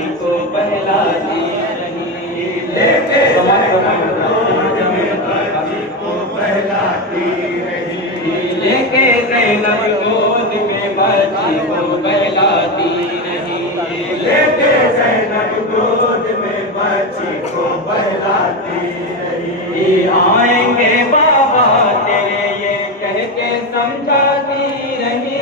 बच्ची को बहलाती रही। लेके लेके ज़ैनब गोद में बच्ची को बहलाती रही। लेके ज़ैनब गोद में बच्ची को बहलाती रही। आएंगे बाबा तेरे ये कह के समझाती रही।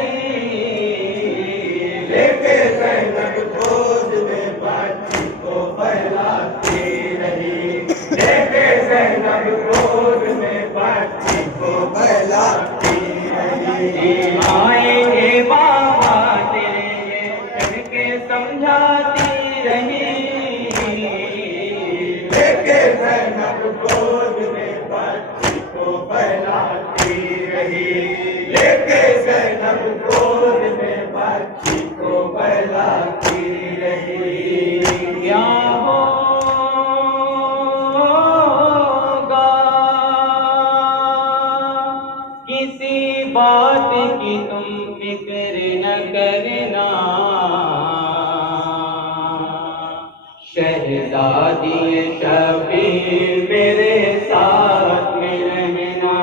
लेके ज़ैनब गोद में बच्ची को बहलाती रही। लेके ज़ैनब गोद में बच्ची को बहलाती रही। आएंगे बाबा तेरे ये कह के समझाती रही। लेके ज़ैनब गोद में बच्ची को बहलाती रही। लेके ज़ैनब गोद में बच्ची को बहलाती रही। क्या होगा किसी बात की तुम फिक्र न करना। शहज़ादी शबीर मेरे साथ में रहना।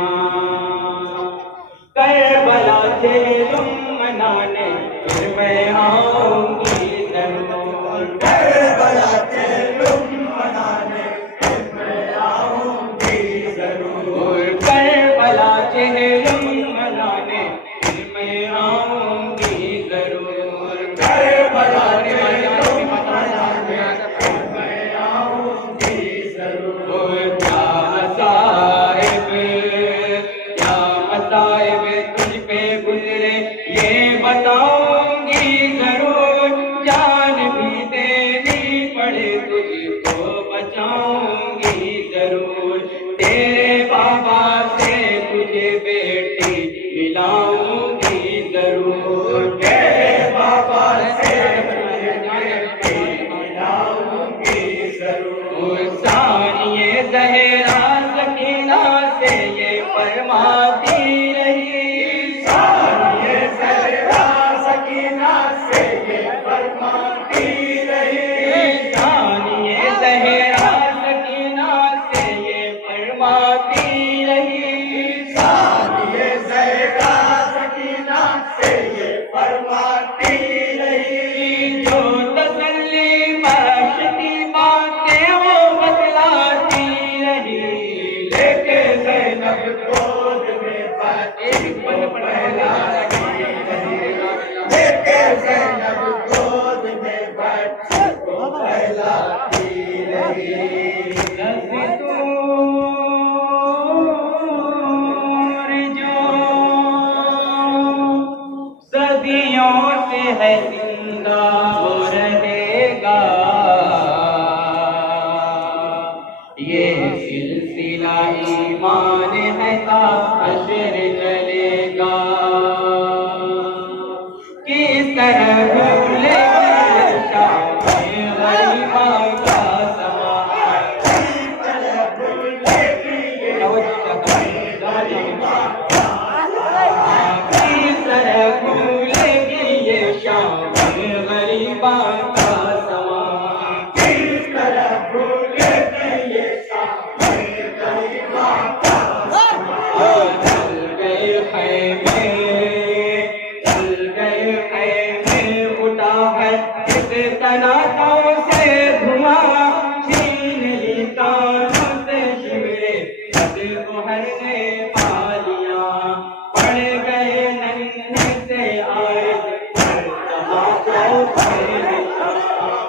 करबला से तुम मनाने फिर मैं आऊंगी जरूर। करबला से तुम मनाने फिर मैं आऊंगी जरूर। करबला से तुम मनाने फिर मैं आऊंगी जरूर। करबला से तुम मनाने फिर मैं आऊंगी जरूर। क्या मसाइब तुझ पे गुजरे ये बताऊंगी जरूर। जान भी देनी पड़े तुझको बचाऊंगी जरूर। तेरे बाबा से तुझे बेटी मिलाऊंगी जरूर। तेरे बाबा से तुझे बेटी मिलाऊंगी जरूर। सानिए ज़हरा सकीना से ये फरमाती रही। सानिए ज़हरा सकीना से ये फरमाती रही। सानिए ज़हरा सकीना से ये फरमाती रही। सानिए ज़हरा सकीना से ये फरमाती रही। जो तसल्ली बख्शती बातें वो बतलाती रही। लेके ज़ैनब गोद में बच्ची को बहलाती रही। लेके ज़ैनब गोद में बच्ची को बहलाती रही। दस्तूर जो सदियों से है जिंदा वो रहेगा। ये सिलसिला ईमान है ता हश्र चलेगा। किस तरह भूले गरीबा का समा। किस तरह भूलेगी ये शाम गरीबा का समा। किस तरह भूलेगी ये शाम गरीबा का समा। चल गए खैमे उठा है इस तनातों से धुआं। छीन ली तारों से शिमरे बद उहरने पालियां। पड़ गए नन्हे से आए तमाशों के निशान।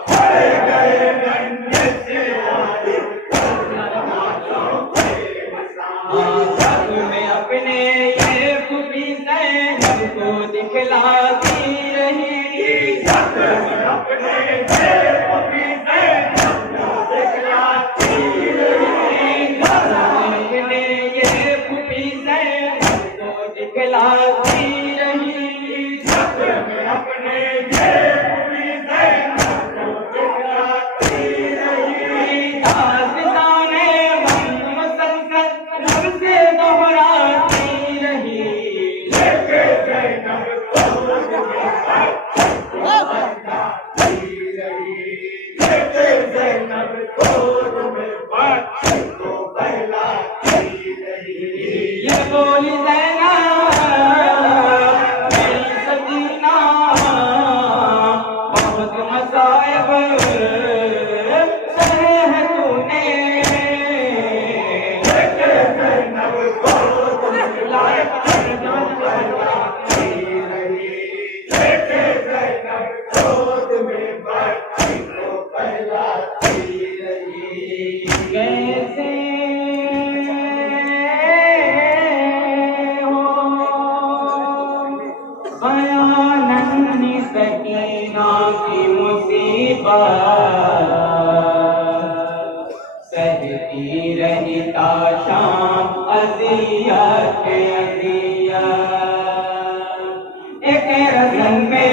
पड़ गए नन्हे से आए तमाशों के निशान। में अपने ये खूबी ज़ैनब को दिखलाती रही। अपने ये खूबी ज़ैनब को दिखलाती रही। अपने ये खूबी ज़ैनब को दिखलाती रही। अपने ये खूबी ज़ैनब को दिखलाती रही। दास्ताने हम मुसलसल लब से दोहराती रही। लेके ज़ैनब गोद में बच्ची को बहलाती रही। बात सहती रही ता शाम अज़ियत अज़ियत एक रज़म में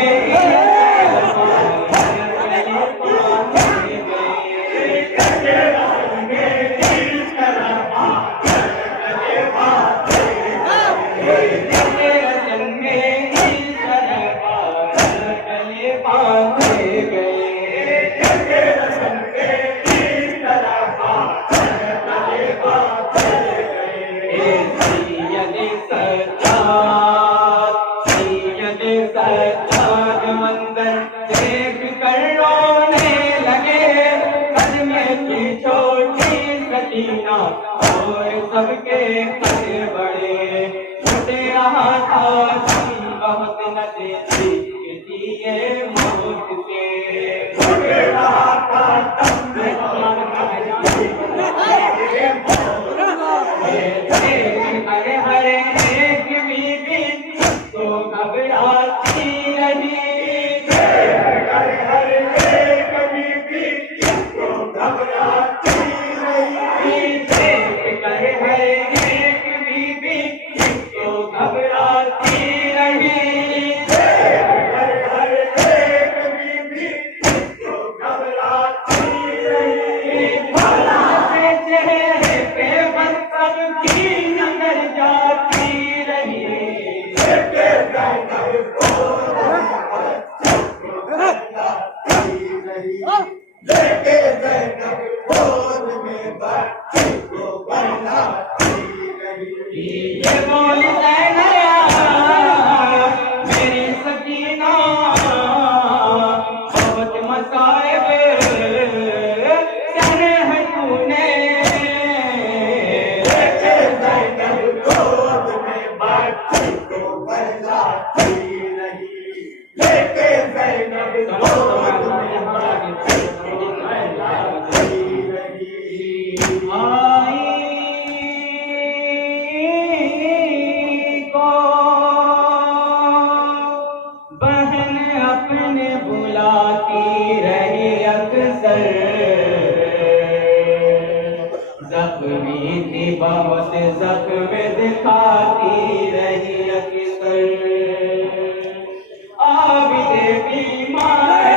और सबके कद बड़े छुटे रहा था बहुत नज़दीक दिए मौत से छुटे रहा था हरे हरे एक बीबी तो घबराती रही हरे हरे एक बीबी तो घबराती रही हरे हरे एक बीबी तो घबराती रही हरे हरे एक बीबी तो घबराती रही भला से चेहरे पे बस सबकी नजर जाती रही लेके ज़ैनब गोद में बच्चे को बनाती रही ये बोली मेरी सकीना बहुत मसाइब सहने हैं तूने लेके ज़ैनब गोद में बच्चे को बनाती रही लेके ज़ैनब गोद में बहन अपने बुलाती रही अक्सर जख्मी थी बहुत जख्म दिखाती रही अक्सर आबिदे बीमार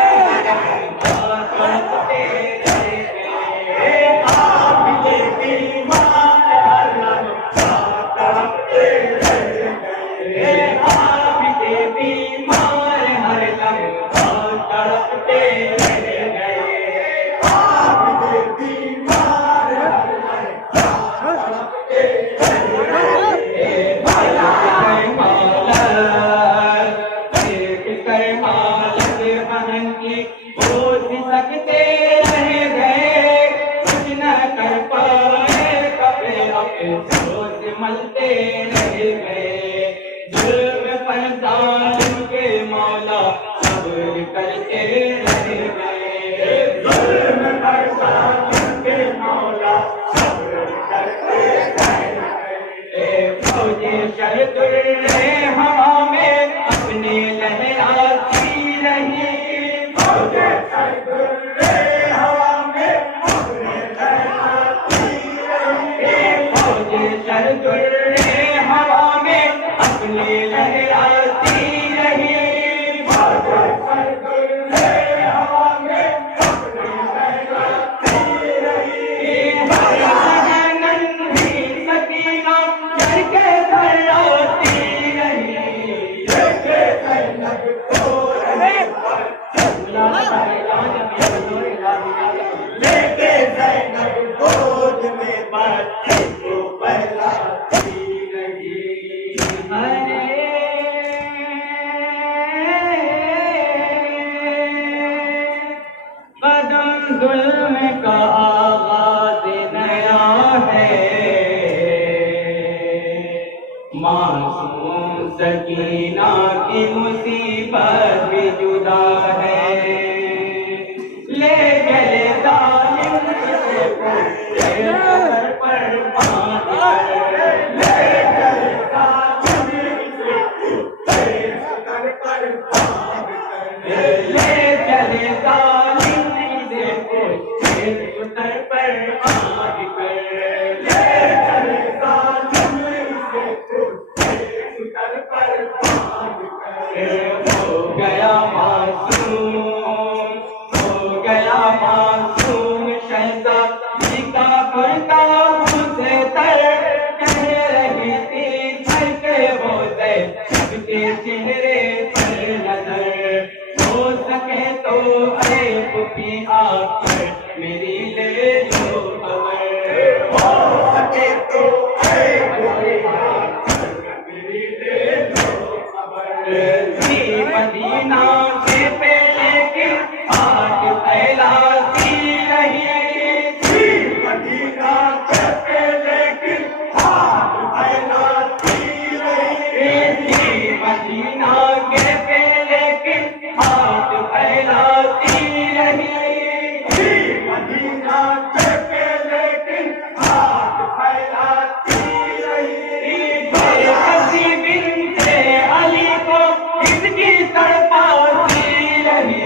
मलते रह गए जुल्म पर जालिम के मौला सब्र करते रह गए जुल्म पर जालिम के मौला सब्र करते रह गए फौजी शरदुर्रे हवा में अपने लहराती रही फौजी शरदुर्रे हवा में अपने लहराती रही फौजी शरदुर्रे हवा में अपने लहराती रही फौजी शरदुर्रे हवा में अपने लहराती रही नन्ही सकीना डर के धराती रही लेके ज़ैनब गोद में लेके ज़ैनब गोद में बच्चे को पहलाती रही कदम जुल्म का आगाज़ नया है मासूम सकीना की मुसीबत भी जुदा है ले गए जालिम से सर पर ले गए जालिम से सर पर ले चले जालिम हो गया मासूम, हो गया मासूम शहज़ादी का कुर्ता मुझसे तर कह रही थी धड़के वो सबके चेहरे पर नजर। हो सके तो अरे पुपी आकर मेरी ले लो खबर, हो सके तो ऐ पुपी आकर मेरी ले लो खबर। जी मदीना के पेले की आग फैलाती रही, जी मदीना के पेले की आग फैलाती रही। जी मदीना के पेले की आग फैलाती रही, जी मदीना के पेले की आग फैलाती रही। हसी बिन्ते अली को इसकी तड़पाती रही,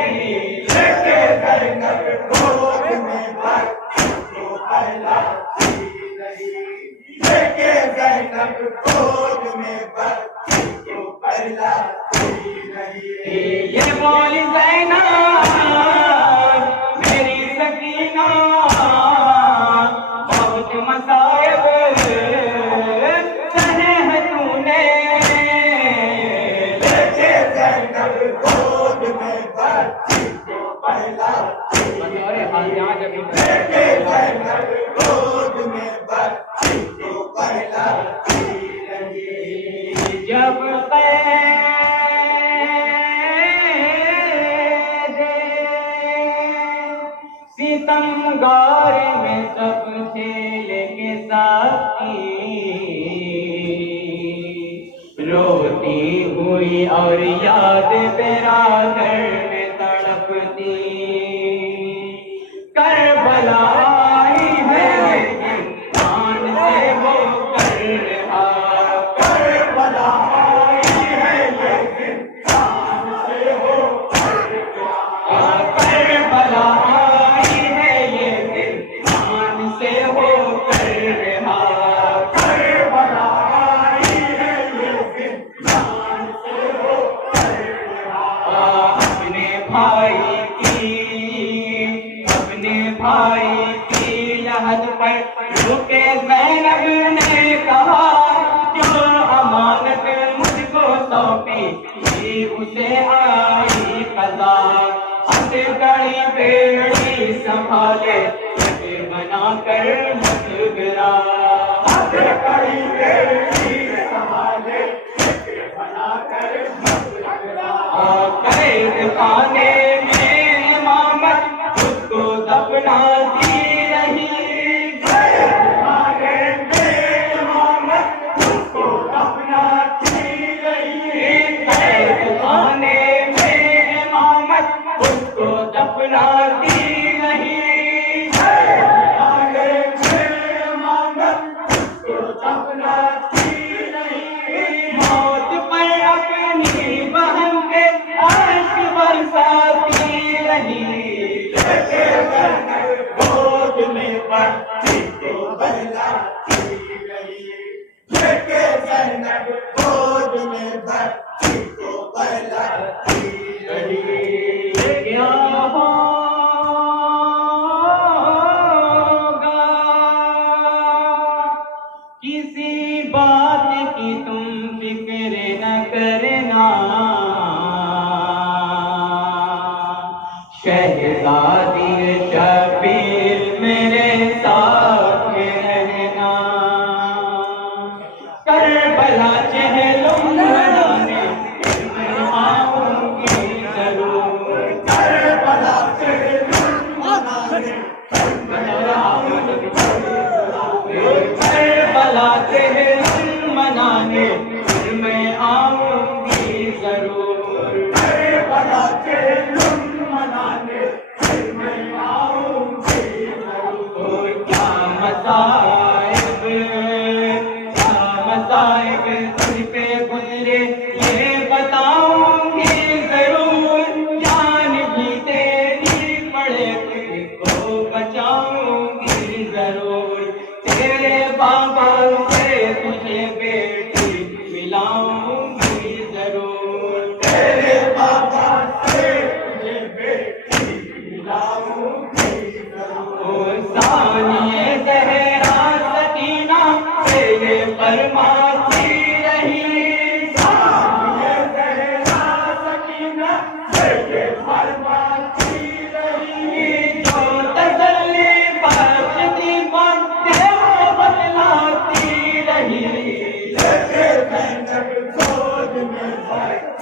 लेके ज़ैनब गोद में भर को फैलाती रही। लेके ज़ैनब गोद में भर को फैलाती रही। ये बोली ज़ैनब मेरी सकीना बहुत मसाइब सहे हैं तूने, लेके ज़ैनब गोद में भर को फैलाती रही। लेके ज़ैनब गोद में भर को फैलाती रही। जब सितमगार में सब थे लेके साथी, रोती हुई और याद तेरा घर में तड़पती। करबला आई है इंसान से वो कर रहा, करबला आई है ये इंसान से हो करबला आई है ये इंसान से हो कर रहा। करबला आई है ये इंसान से हो अपने भाई की यहद पर रुके ज़ैनब ने कहा, जो अमानत मुझको सौंपी थी उसे आई कज़ा। हथकड़ी बेड़ी संभाले बना कर मुस्कुरा, हथकड़ी बेड़ी संभाले बना कर मुस्कुरा। कैद खाने में इमामत उसको दफनाती रही, खाने में इमामत उसको दफनाती रही। कैद खाने में इमामत उसको दफनाती रही, खाने में इमामत उसको दफनाती रही। मौत पर अपनी बहन के आशिक बरसाती रही। लेके ज़ैनब गोद में बच्ची को बहलाती रही। लेके ज़ैनब गोद में बच्ची को बहलाती रही। क्या होगा किसी बात की तुम फिक्र न करना, शहज़ादी शबीर मेरे साथ रहना। करबला चहलुम बनाने आऊं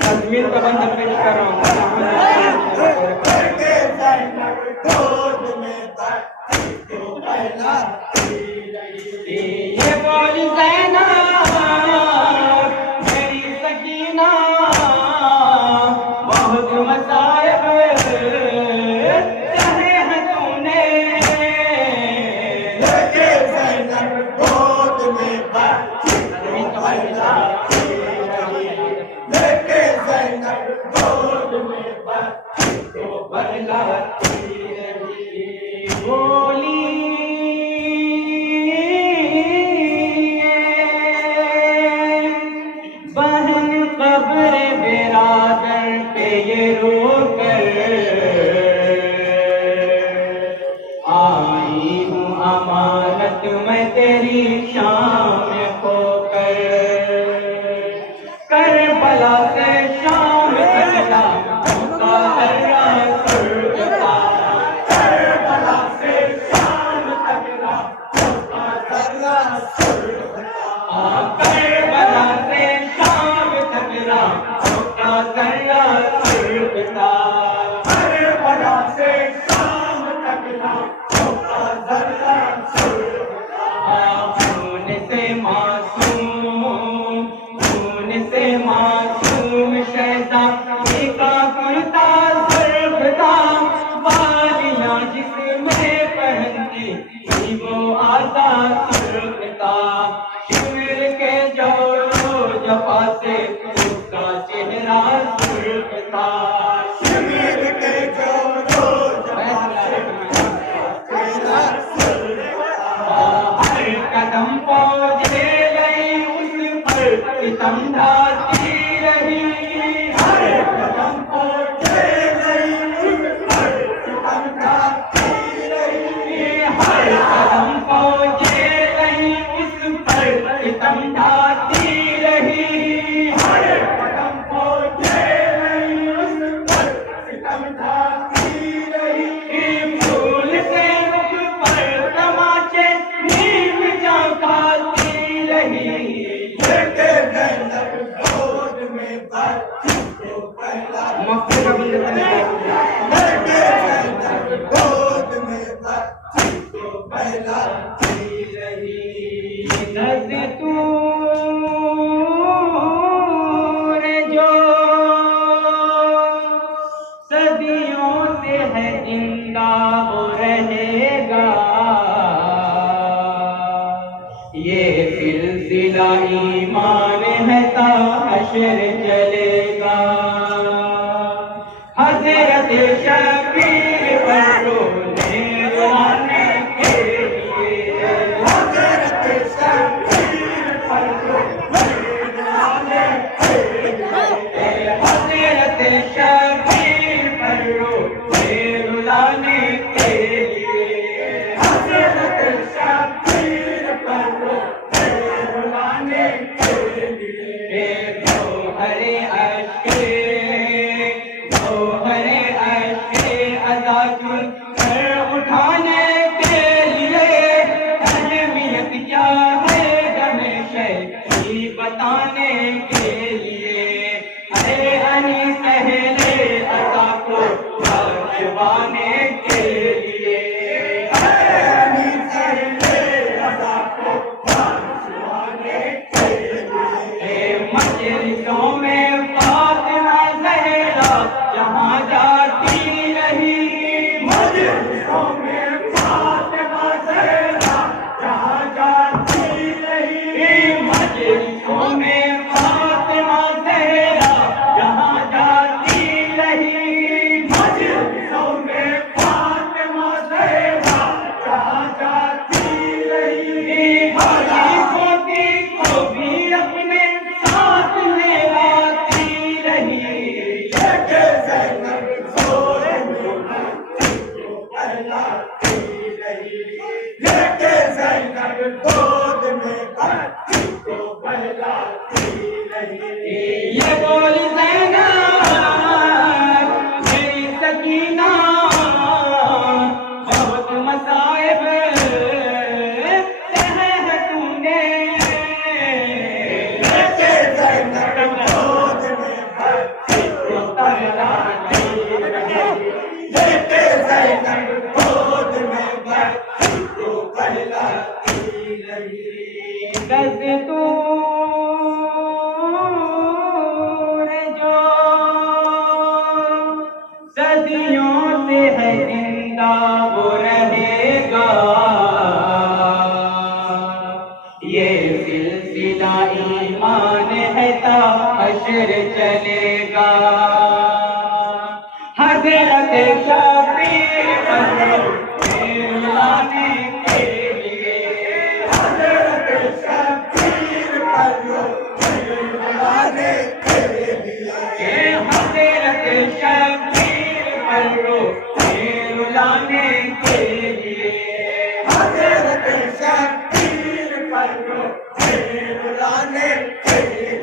तस्वीर का बंद पेश कर रहा हूँ। लेके ज़ैनब गोद में बैठी तो पहला ये बोली ज़ैनब मेरी सकीना बहुत मसाइब सहे हैं तूने। लेके ज़ैनब गोद में बैठी तो पहला लेके ज़ैनब गोद में बैठी तो पहला बोली बहन कब्र बिरादर पे ये रोकर आई हूँ अमानत मैं तेरी शाम खोकर। करबला से शाम तकला का दर्रा सुरता। करबला से शाम तकला होता जर्रा करबला से शाम तकला का दर्रा सुरता। करबला से शाम तकला होता जर्रा खून से मासूम शहज़ा का कुर्ता सुर्खता। बालियां जिसमें पहनती थी वो आज़ाद सुर्खता। शिविर के जोरो जफा से उसका चेहरा सुर्खता। शिविर के जोरो जफा से तेरा हर कदम पहुँचे गई उस पर सितम ढाती रही। हर कदम पहुँचे गई उस पर सितम ढाती रही। हर कदम पहुँचे गई उस पर सितम ढाती रही। हर कदम पहुँचे गई उस पर सितम ढाती रही। फूल से मुख पर तमाचे नीम चौंकाती रही। लेके ज़ैनब गोद में बैठी तो पहला मक्के का बंद करने लेके ज़ैनब गोद में बैठी तो पहला दस्तूर जो सदियों से है जिंदा वो रहेगा। ये सिलसिला ईमान है ता हश्र चलेगा। हज़रत शबीर पर रोने रुलाने के लिए। हज़रत शबीर पर रोने हज़रत शबीर पर रोने रुलाने के लिए। हज़रत शबीर पर रोने के लिए। हरे अश्के अदा कर उठाने के लिए। अहमियत क्या है गमे शैख़ी बताने के लिए। अरे अनी सहले अदा को बख्शवाने के लिए। अनी सहले अदा को बख्शवाने के लिए। मजलिसों में फातिमा ज़हरा जहाँ जाती रही। मजलिसों में फातिमा ज़हरा जहाँ जाती रही। मजलिसों में फातिमा ज़हरा जहाँ जाती रही। मजलिसों में फातिमा ज़हरा जहाँ जाती रही। खलीफों की को भी अपने साथ ले आती रही। लेके ज़ैनब गोद में बैठी तो पहलाती रही। लेके ज़ैनब गोद में बैठी तो पहलाती रही। ये बोली ज़ैनब मेरी सकीना बहुत मसाइब सहे हैं तूने। लेके ज़ैनब गोद में का हजरत शबीर लाने के लिए हजरत शबीर लाने के लिए हजरत शबीर लाने के लिए हजरत शबीर लाने के लिए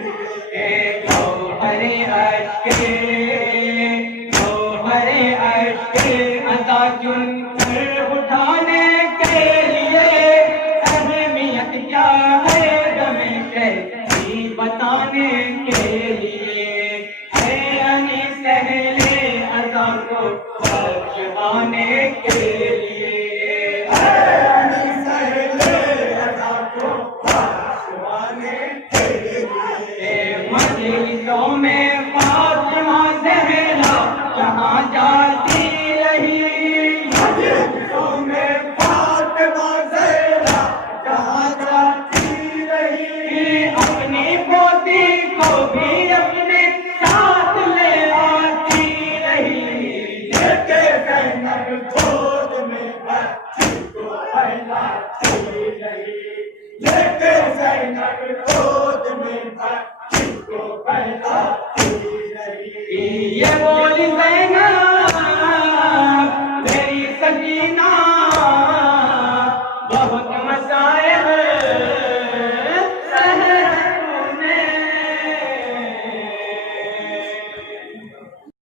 हरे अश्के अदा चुन उठाने के लिए अहमियत क्या है गमे कैसी बताने के लिए है अनी सहले अदा को बख्शवाने के लिए मजलिसों में फातिमा ज़हरा जहाँ जाती रही मजलिसों में फातिमा ज़हरा जहाँ जाती रही अपनी पोती को भी अपने साथ ले आती रही लेके ज़ैनब गोद में बच्ची को पहलाती रही लेके ज़ैनब गोद में बच्ची को पहलाती रही ये बोली ज़ैनब